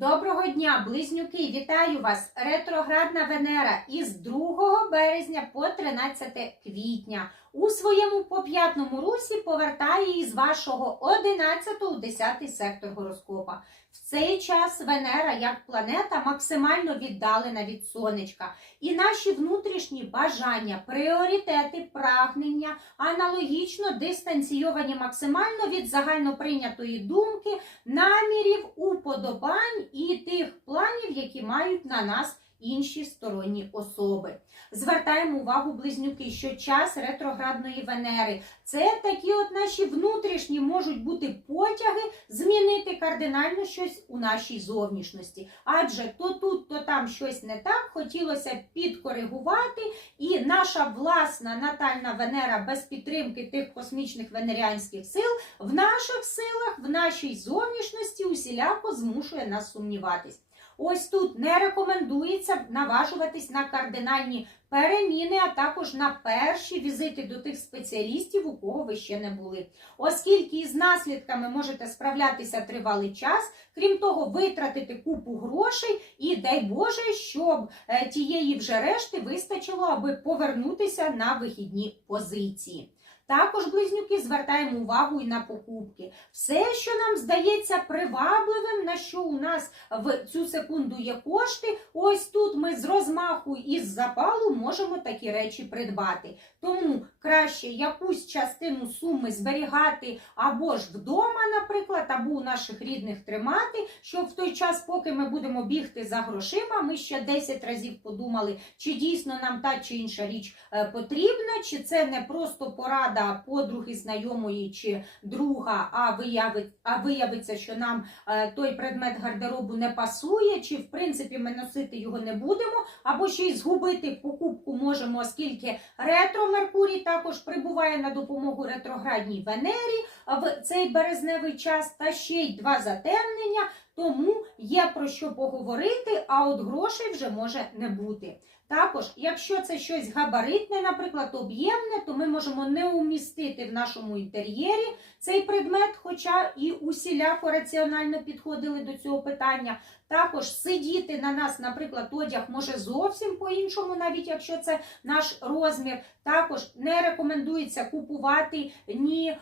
Доброго дня, близнюки! Вітаю вас! Ретроградна Венера із 2 березня по 13 квітня. У своєму поп'ятному русі повертає із вашого 11 у 10 сектор гороскопа. В цей час Венера як планета максимально віддалена від сонечка, і наші внутрішні бажання, пріоритети, прагнення аналогічно дистанційовані максимально від загальноприйнятої думки, намірів, уподобань і тих планів, які мають на нас інші сторонні особи. Звертаємо увагу близнюки, що час ретроградної Венери це такі от наші внутрішні можуть бути потяги змінити кардинально щось у нашій зовнішності. Адже то тут, то там щось не так, хотілося б підкоригувати, і наша власна натальна Венера без підтримки тих космічних венеріанських сил в наших силах, в нашій зовнішності усіляко змушує нас сумніватись. Ось тут не рекомендується наважуватись на кардинальні переміни, а також на перші візити до тих спеціалістів, у кого ви ще не були. Оскільки із наслідками можете справлятися тривалий час, крім того, витратити купу грошей, і дай Боже, щоб е, тієї вже решти вистачило, аби повернутися на вихідні позиції. Також, близнюки, звертаємо увагу і на покупки. Все, що нам здається привабливим, на що у нас в цю секунду є кошти, ось тут ми з розмаху і з запалу можемо такі речі придбати. Тому краще якусь частину суми зберігати або ж вдома, наприклад, або у наших рідних тримати, щоб в той час, поки ми будемо бігти за грошима, ми ще 10 разів подумали, чи дійсно нам та чи інша річ е, потрібна, чи це не просто порада подруги, знайомої чи друга, а виявить, а виявиться, що нам е, той предмет гардеробу не пасує, чи в принципі ми носити його не будемо, або ще й згубити покупку можемо, оскільки ретро Меркурій також прибуває на допомогу ретроградній Венері в цей березневий час, та ще й два затемнення. Тому є про що поговорити, а от грошей вже може не бути. Також, якщо це щось габаритне, наприклад, об'ємне, то ми можемо не умістити в нашому інтер'єрі цей предмет, хоча і усіляко раціонально підходили до цього питання. Також сидіти на нас, наприклад, одяг може зовсім по-іншому, навіть якщо це наш розмір. Також не рекомендується купувати ні е,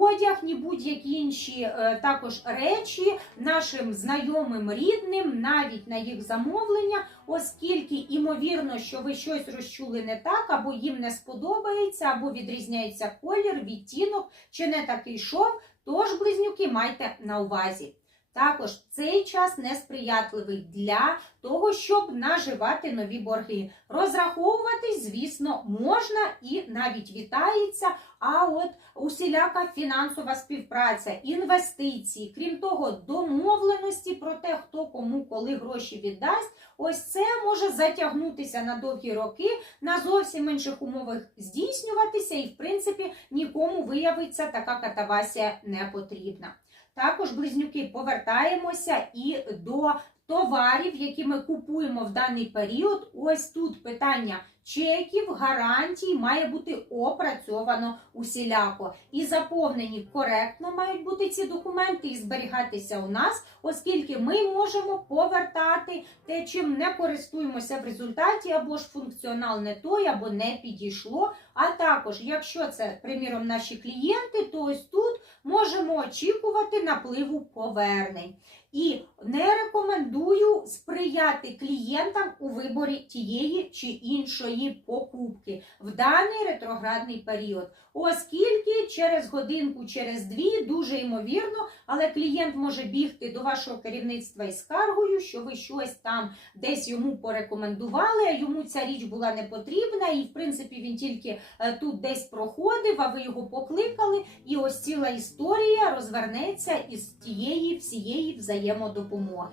одяг, ні будь-які інші е, також речі нашим знайомим рідним, навіть на їх замовлення, оскільки імовірно, що ви щось розчули не так, або їм не сподобається, або відрізняється колір, відтінок, чи не такий шов. Тож, близнюки, майте на увазі. Також цей час несприятливий для того, щоб наживати нові борги. Розраховуватись, звісно, можна і навіть вітається. А от усіляка фінансова співпраця, інвестиції, крім того, домовленості про те, хто кому коли гроші віддасть, ось це може затягнутися на довгі роки, на зовсім інших умовах здійснюватися, і, в принципі, нікому виявиться така катавасія не потрібна. Також, близнюки, повертаємося і до товарів, які ми купуємо в даний період. Ось тут питання чеків, гарантій має бути опрацьовано усіляко. І заповнені коректно мають бути ці документи і зберігатися у нас, оскільки ми можемо повертати те, чим не користуємося в результаті, або ж функціонал не той, або не підійшло. А також, якщо це, приміром, наші клієнти, то ось тут можемо очікувати напливу повернень. І не рекомендую сприяти клієнтам у виборі тієї чи іншої покупки в даний ретроградний період, оскільки через годинку, через дві, дуже ймовірно, але клієнт може бігти до вашого керівництва із скаргою, що ви щось там десь йому порекомендували, а йому ця річ була не потрібна, і в принципі він тільки е, тут десь проходив, а ви його покликали, і ось ціла історія розвернеться із тієї всієї взаємодопомоги.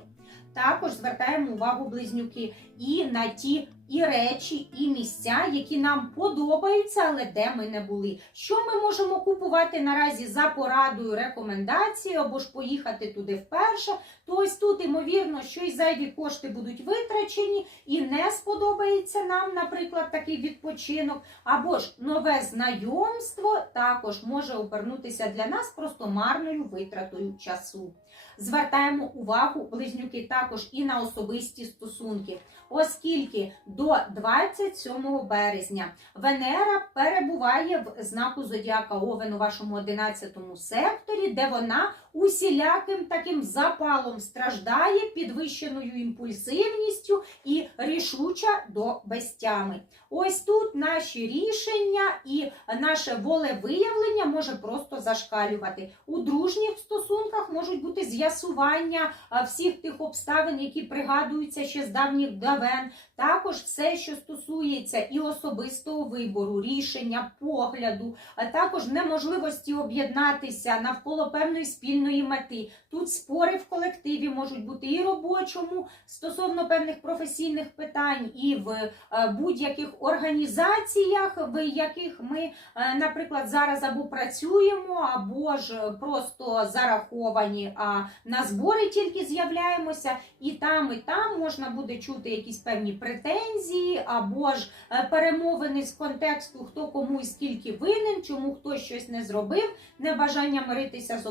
Також звертаємо увагу близнюки і на ті і речі, і місця, які нам подобаються, але де ми не були. Що ми можемо купувати наразі за порадою, рекомендацією або ж поїхати туди вперше, то ось тут, ймовірно, що й зайві кошти будуть витрачені, і не сподобається нам, наприклад, такий відпочинок, або ж нове знайомство також може обернутися для нас просто марною витратою часу. Звертаємо увагу близнюки також і на особисті стосунки, оскільки до 27 березня Венера перебуває в знаку Зодіака Овен у вашому 11 секторі, де вона усіляким таким запалом страждає, підвищеною імпульсивністю і рішуча до безтями. Ось тут наші рішення і наше волевиявлення може просто зашкалювати. У дружніх стосунках можуть бути з'ясування всіх тих обставин, які пригадуються ще з давніх давен. Також все, що стосується і особистого вибору, рішення, погляду, а також неможливості об'єднатися навколо певної спільної мети. Тут спори в колективі можуть бути і робочому стосовно певних професійних питань, і в е, будь-яких організаціях, в яких ми, е, наприклад, зараз або працюємо, або ж просто зараховані, а на збори тільки з'являємося, і там, і там можна буде чути якісь певні претензії, або ж е, перемовини з контексту, хто кому і скільки винен, чому хтось щось не зробив, небажання миритися з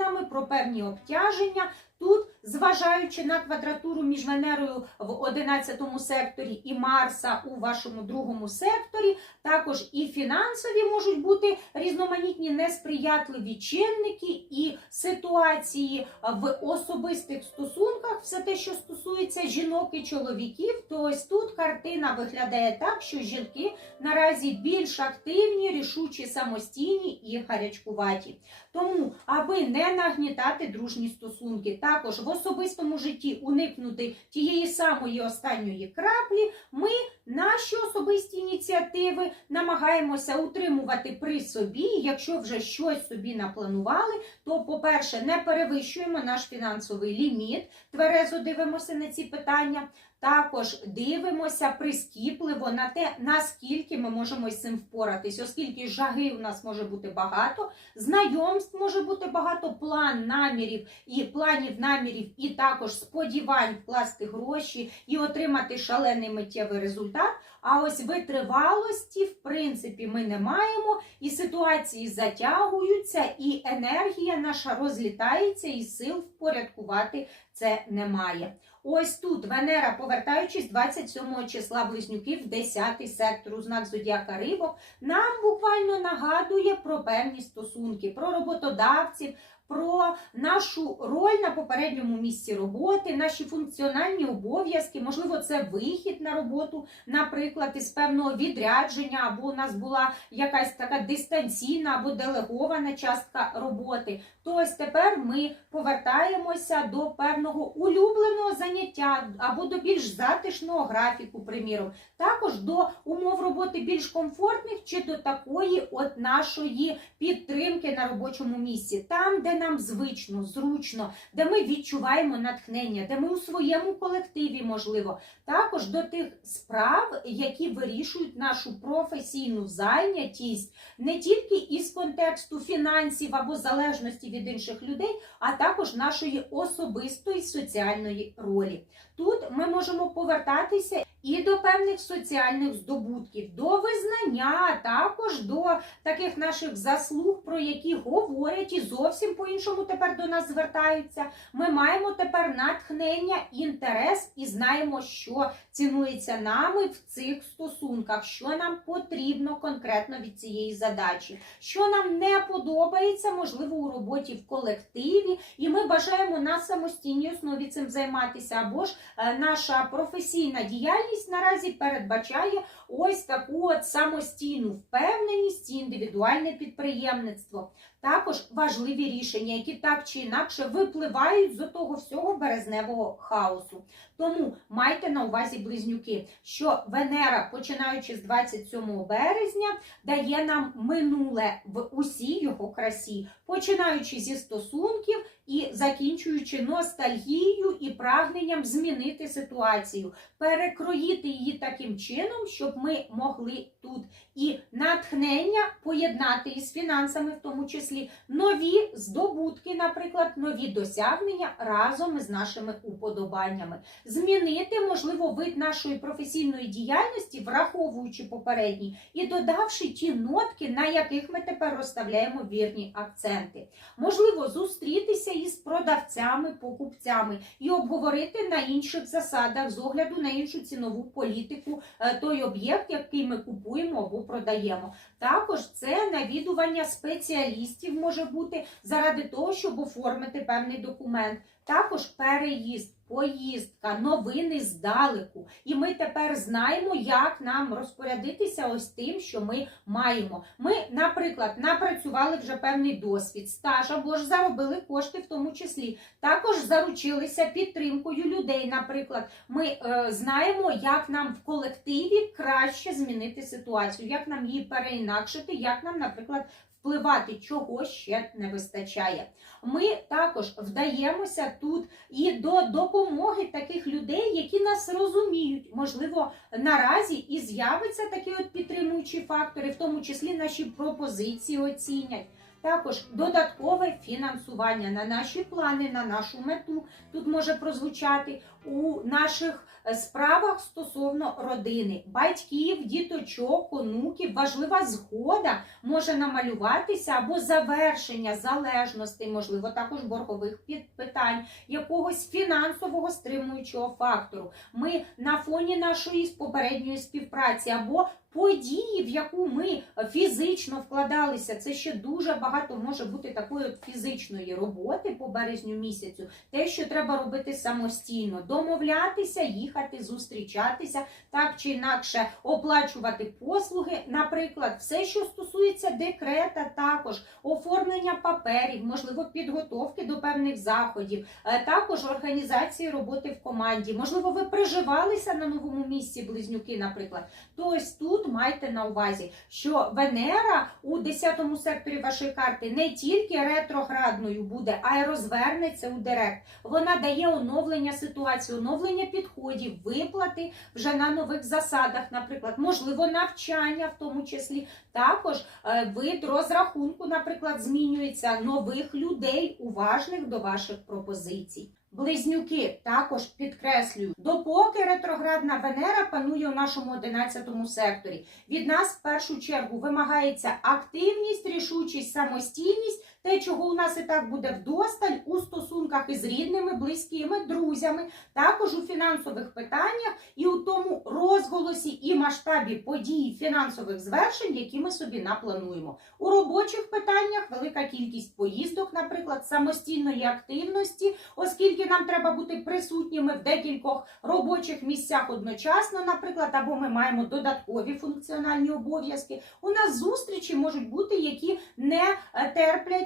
обставинами, про певні обтяження. Тут, зважаючи на квадратуру між Венерою в 11 секторі і Марса у вашому другому секторі, також і фінансові можуть бути різноманітні несприятливі чинники і ситуації в особистих стосунках, все те, що стосується жінок і чоловіків, то ось тут картина виглядає так, що жінки наразі більш активні, рішучі, самостійні і гарячкуваті. Тому, аби не нагнітати дружні стосунки, також в особистому житті уникнути тієї самої останньої краплі, ми наші особисті ініціативи намагаємося утримувати при собі. Якщо вже щось собі напланували, то, по-перше, не перевищуємо наш фінансовий ліміт, тверезо дивимося на ці питання. Також дивимося прискіпливо на те, наскільки ми можемо з цим впоратись, оскільки жаги у нас може бути багато, знайомств може бути багато, план намірів і планів намірів, і також сподівань вкласти гроші і отримати шалений миттєвий результат. А ось витривалості, в принципі, ми не маємо, і ситуації затягуються, і енергія наша розлітається, і сил впорядкувати це немає. Ось тут Венера, повертаючись 27 числа близнюків, 10 сектор у знак Зодіака Рибок, нам буквально нагадує про певні стосунки, про роботодавців, про нашу роль на попередньому місці роботи, наші функціональні обов'язки, можливо, це вихід на роботу, наприклад, із певного відрядження, або у нас була якась така дистанційна або делегована частка роботи. То ось тепер ми повертаємося до певного улюбленого заняття або до більш затишного графіку, приміром, також до умов роботи більш комфортних чи до такої от нашої підтримки на робочому місці, там, де нам звично, зручно, де ми відчуваємо натхнення, де ми у своєму колективі, можливо, також до тих справ, які вирішують нашу професійну зайнятість не тільки із контексту фінансів або залежності від інших людей, а також нашої особистої соціальної ролі. Тут ми можемо повертатися і до певних соціальних здобутків, до визнання, також до таких наших заслуг, про які говорять і зовсім по-іншому тепер до нас звертаються. Ми маємо тепер натхнення, інтерес і знаємо, що цінується нами в цих стосунках, що нам потрібно конкретно від цієї задачі, що нам не подобається, можливо, у роботі в колективі, і ми бажаємо на самостійній основі цим займатися, або ж е, наша професійна діяльність наразі передбачає ось таку от самостійну впевненість і індивідуальне підприємництво. Також важливі рішення, які так чи інакше випливають з того всього березневого хаосу. Тому майте на увазі близнюки, що Венера, починаючи з 27 березня, дає нам минуле в усій його красі, починаючи зі стосунків і закінчуючи ностальгією і прагненням змінити ситуацію, перекроїти її таким чином, щоб ми могли тут і натхнення поєднати із фінансами, в тому числі нові здобутки, наприклад, нові досягнення разом із нашими уподобаннями, змінити можливо вид нашої професійної діяльності, враховуючи попередні, і додавши ті нотки, на яких ми тепер розставляємо вірні акценти. Можливо, зустрітися із продавцями, покупцями і обговорити на інших засадах з огляду на іншу цінову політику е, той об'єкт, який ми купуємо або продаємо. Також це навідування спеціалістів може бути заради того, щоб оформити певний документ. Також переїзд, поїздка, новини здалеку. І ми тепер знаємо, як нам розпорядитися ось тим, що ми маємо. Ми, наприклад, напрацювали вже певний досвід, стаж або ж заробили кошти в тому числі. Також заручилися підтримкою людей. Наприклад, ми е, знаємо, як нам в колективі краще змінити ситуацію, як нам її переінакшити, як нам, наприклад, впливати, чого ще не вистачає. Ми також вдаємося тут і до допомоги таких людей, які нас розуміють. Можливо, наразі і з'явиться такі от підтримуючі фактори, в тому числі наші пропозиції оцінять. Також додаткове фінансування на наші плани, на нашу мету тут може прозвучати у наших справах стосовно родини, батьків, діточок, онуків. Важлива згода може намалюватися або завершення залежностей, можливо, також боргових питань, якогось фінансового стримуючого фактору. Ми на фоні нашої попередньої співпраці або події, в яку ми фізично вкладалися. Це ще дуже багато може бути такої фізичної роботи по березню місяцю. Те, що треба робити самостійно, домовлятися, їхати, зустрічатися, так чи інакше оплачувати послуги. Наприклад, все, що стосується декрета, також оформлення паперів, можливо, підготовки до певних заходів, е, також організації роботи в команді. Можливо, ви приживалися на новому місці близнюки, наприклад. То ось тут майте на увазі, що Венера у 10 секторі вашої карти не тільки ретроградною буде, а й розвернеться у директ. Вона дає оновлення ситуації, оновлення підходів, виплати вже на нових засадах, наприклад, можливо, навчання в тому числі. Також е, вид розрахунку, наприклад, змінюється нових людей, уважних до ваших пропозицій. Близнюки також підкреслюю, допоки ретроградна Венера панує у нашому 11 секторі. Від нас в першу чергу вимагається активність, рішучість, самостійність, те, чого у нас і так буде вдосталь у стосунках із рідними, близькими, друзями, також у фінансових питаннях і у тому розголосі і масштабі подій фінансових звершень, які ми собі наплануємо. У робочих питаннях велика кількість поїздок, наприклад, самостійної активності, оскільки нам треба бути присутніми в декількох робочих місцях одночасно, наприклад, або ми маємо додаткові функціональні обов'язки. У нас зустрічі можуть бути, які не е,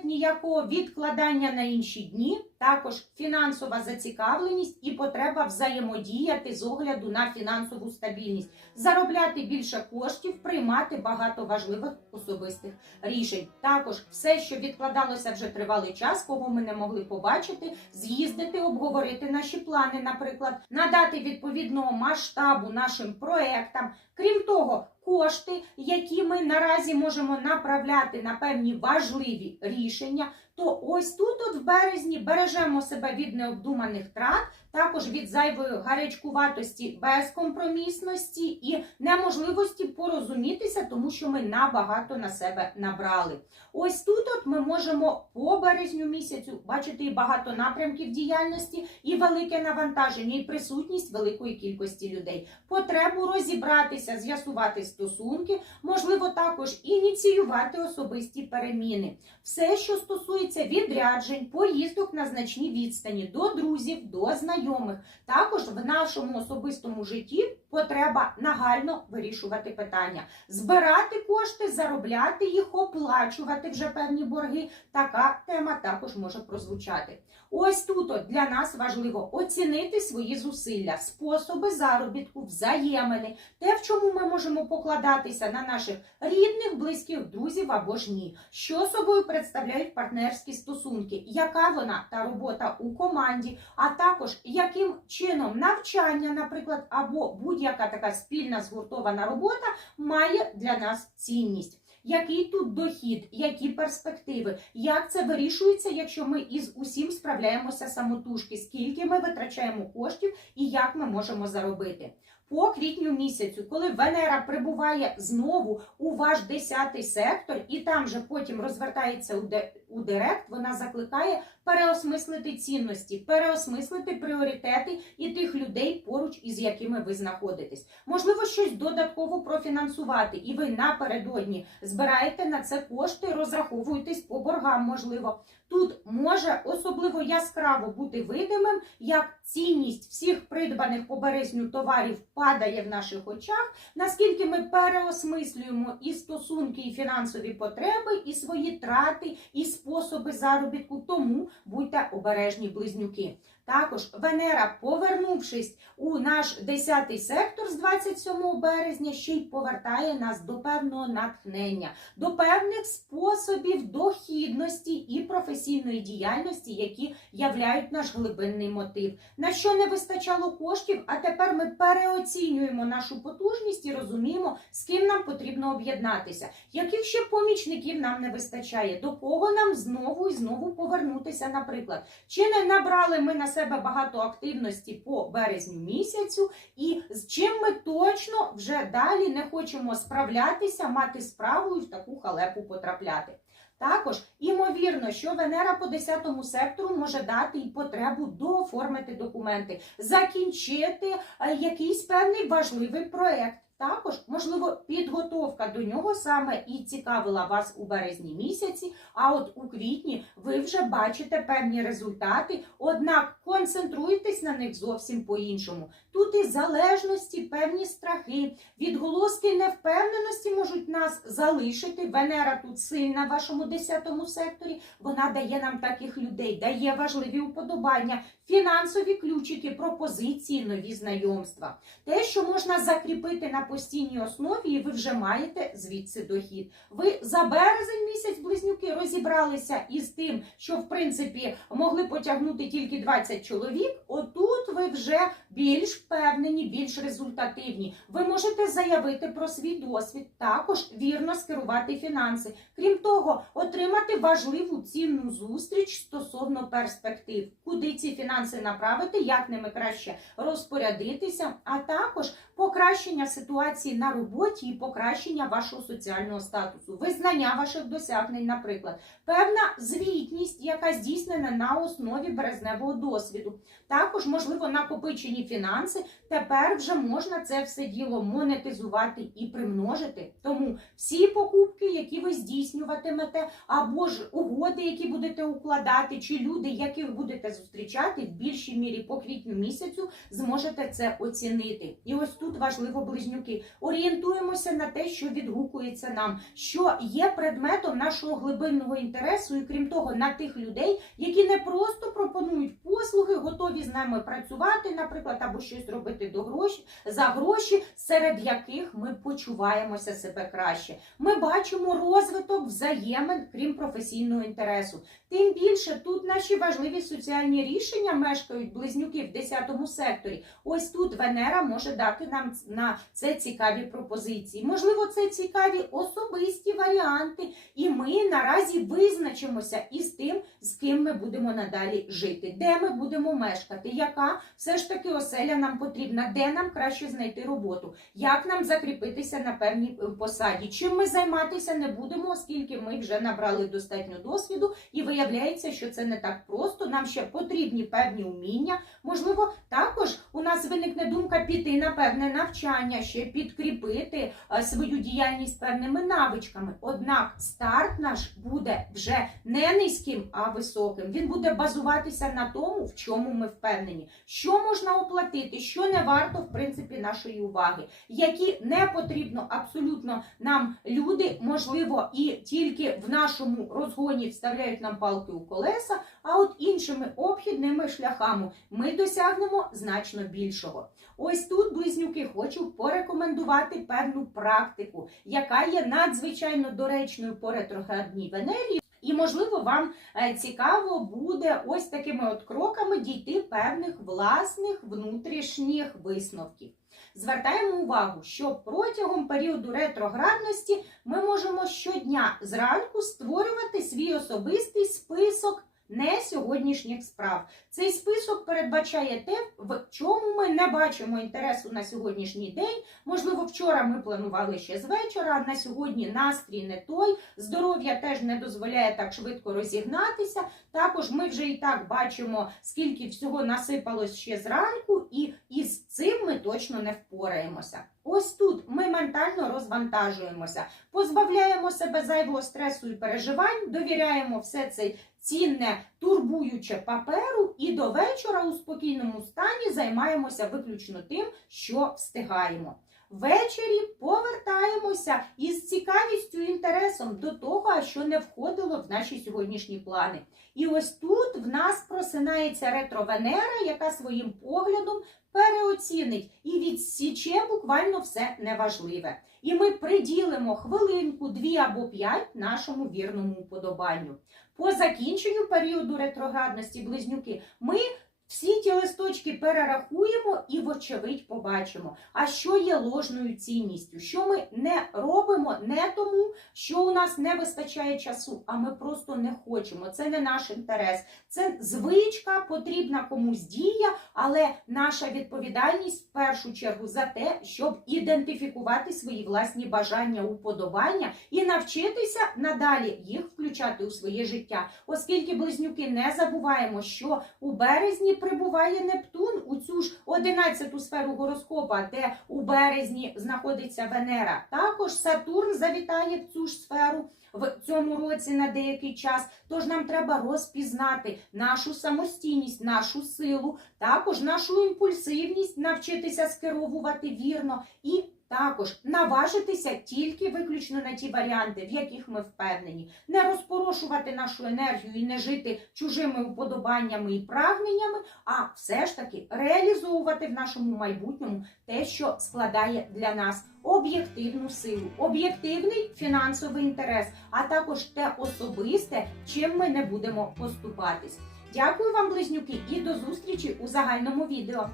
терплять ніякого відкладання на інші дні. Також фінансова зацікавленість і потреба взаємодіяти з огляду на фінансову стабільність, заробляти більше коштів, приймати багато важливих особистих рішень. Також все, що відкладалося вже тривалий час, кого ми не могли побачити, з'їздити, обговорити наші плани, наприклад, надати відповідного масштабу нашим проектам. Крім того, кошти, які ми наразі можемо направляти на певні важливі рішення, то ось тут, от в березні, бережемо себе від необдуманих трат, також від зайвої гарячкуватості, безкомпромісності і неможливості порозумітися, тому що ми набагато на себе набрали. Ось тут от ми можемо по березню місяцю бачити і багато напрямків діяльності, і велике навантаження, і присутність великої кількості людей. Потребу розібратися, з'ясувати стосунки, можливо, також ініціювати особисті переміни. Все, що стосується відряджень, поїздок на значні відстані до друзів, до знайомих, також в нашому особистому житті потреба нагально вирішувати питання, збирати кошти, заробляти їх, оплачувати вже певні борги. Така тема також може прозвучати. Ось тут от для нас важливо оцінити свої зусилля, способи заробітку, взаємини, те, в чому ми можемо покладатися на наших рідних, близьких, друзів або ж ні. Що собою представляють партнерські стосунки, яка вона та робота у команді, а також яким чином навчання, наприклад, або будь-яка така спільна згуртована робота має для нас цінність. Який тут дохід, які перспективи, як це вирішується, якщо ми із усім справляємося самотужки, скільки ми витрачаємо коштів і як ми можемо заробити? По квітню місяцю, коли Венера прибуває знову у ваш 10 сектор, і там же потім розвертається у, у директ, вона закликає переосмислити цінності, переосмислити пріоритети і тих людей, поруч із якими ви знаходитесь. Можливо, щось додатково профінансувати, і ви напередодні збираєте на це кошти, розраховуєтесь по боргам, можливо. Тут може особливо яскраво бути видимим, як цінність всіх придбаних по березню товарів падає в наших очах, наскільки ми переосмислюємо і стосунки, і фінансові потреби, і свої трати, і способи заробітку. Тому будьте обережні близнюки. Також Венера, повернувшись у наш 10 сектор з 27 березня, ще й повертає нас до певного натхнення, до певних способів дохідності і професійної діяльності, які являють наш глибинний мотив. На що не вистачало коштів, а тепер ми переоцінюємо нашу потужність і розуміємо, з ким нам потрібно об'єднатися, яких ще помічників нам не вистачає, до кого нам знову і знову повернутися, наприклад. Чи не набрали ми на себе багато активності по березню місяцю, і з чим ми точно вже далі не хочемо справлятися, мати справу і в таку халепу потрапляти. Також імовірно, що Венера по 10 сектору може дати і потребу дооформити документи, закінчити е, якийсь певний важливий проект. Також, можливо, підготовка до нього саме і цікавила вас у березні місяці, а от у квітні ви вже бачите певні результати, однак концентруйтесь на них зовсім по-іншому. Тут і залежності, певні страхи, відголоски невпевненості можуть нас залишити. Венера тут сильна в вашому 10 секторі. Вона дає нам таких людей, дає важливі уподобання, фінансові ключики, пропозиції, нові знайомства. Те, що можна закріпити на постійній основі, і ви вже маєте звідси дохід. Ви за березень місяць близнюки розібралися із тим, що в принципі могли потягнути тільки 20 чоловік. Отут ви вже більш впевнені, більш результативні. Ви можете заявити про свій досвід, також вірно скерувати фінанси. Крім того, отримати важливу цінну зустріч стосовно перспектив, куди ці фінанси направити, як ними краще розпорядитися, а також покращення ситуації на роботі і покращення вашого соціального статусу, визнання ваших досягнень, наприклад, певна звітність, яка здійснена на основі березневого досвіду. Також, можливо, накопичені фінанси. Тепер вже можна це все діло монетизувати і примножити. Тому всі покупки, які ви здійснюватимете, або ж угоди, які будете укладати, чи люди, яких будете зустрічати, в більшій мірі по квітню місяцю зможете це оцінити. І ось тут важливо близнюки. Орієнтуємося на те, що відгукується нам, що є предметом нашого глибинного інтересу, і крім того, на тих людей, які не просто пропонують послуги, готові з нами працювати, наприклад, або щось робити до гроші за гроші, серед яких ми почуваємося себе краще. Ми бачимо розвиток взаємин, крім професійного інтересу. Тим більше тут наші важливі соціальні рішення мешкають близнюки в 10 секторі. Ось тут Венера може дати нам на це цікаві пропозиції. Можливо, це цікаві особисті варіанти, і ми наразі визначимося із тим, з ким ми будемо надалі жити, де ми будемо мешкати, яка все ж таки оселя нам потрібна, де нам краще знайти роботу, як нам закріпитися на певній е, посаді, чим ми займатися не будемо, оскільки ми вже набрали достатньо досвіду, і виявляється, що це не так просто. Нам ще потрібні певні уміння. Можливо, також у нас виникне думка піти на певне навчання, ще підкріпити е, свою діяльність певними навичками. Однак старт наш буде вже не низьким, а високим. Він буде базуватися на тому, в чому ми впевнені, що можна оплатити, що не варто в принципі нашої уваги, які не потрібно абсолютно нам люди, можливо, і тільки в нашому розгоні вставляють нам палки у колеса, а от іншими обхідними шляхами ми досягнемо значно більшого. Ось тут, близнюки, хочу порекомендувати певну практику, яка є надзвичайно доречною по ретроградній Венері. І, можливо, вам е, цікаво буде ось такими от кроками дійти певних власних внутрішніх висновків. Звертаємо увагу, що протягом періоду ретроградності ми можемо щодня зранку створювати свій особистий список не сьогоднішніх справ. Цей список передбачає те, в чому ми не бачимо інтересу на сьогоднішній день. Можливо, вчора ми планували ще з вечора, на сьогодні настрій не той, здоров'я теж не дозволяє так швидко розігнатися. Також ми вже і так бачимо, скільки всього насипалось ще зранку, і із цим ми точно не впораємося. Ось тут ми ментально розвантажуємося, позбавляємо себе зайвого стресу і переживань, довіряємо все це цінне, турбуюче паперу, і до вечора у спокійному стані займаємося виключно тим, що встигаємо. Ввечері повертаємося із цікавістю і інтересом до того, що не входило в наші сьогоднішні плани. І ось тут в нас просинається ретро-Венера, яка своїм поглядом переоцінить і відсіче буквально все неважливе. І ми приділимо хвилинку, дві або п'ять нашому вірному уподобанню. По закінченню періоду ретроградності близнюки ми всі ті листочки перерахуємо і, вочевидь, побачимо, а що є ложною цінністю, що ми не робимо не тому, що у нас не вистачає часу, а ми просто не хочемо. Це не наш інтерес. Це звичка, потрібна комусь дія, але наша відповідальність в першу чергу за те, щоб ідентифікувати свої власні бажання, уподобання і навчитися надалі їх включати у своє життя. Оскільки близнюки не забуваємо, що у березні прибуває Нептун у цю ж 11-ту сферу гороскопа, де у березні знаходиться Венера. Також Сатурн завітає в цю ж сферу в цьому році на деякий час. Тож нам треба розпізнати нашу самостійність, нашу силу, також нашу імпульсивність, навчитися скеровувати вірно і. Також наважитися тільки виключно на ті варіанти, в яких ми впевнені, не розпорошувати нашу енергію і не жити чужими уподобаннями і прагненнями, а все ж таки реалізовувати в нашому майбутньому те, що складає для нас об'єктивну силу, об'єктивний фінансовий інтерес, а також те особисте, чим ми не будемо поступатись. Дякую вам, близнюки, і до зустрічі у загальному відео.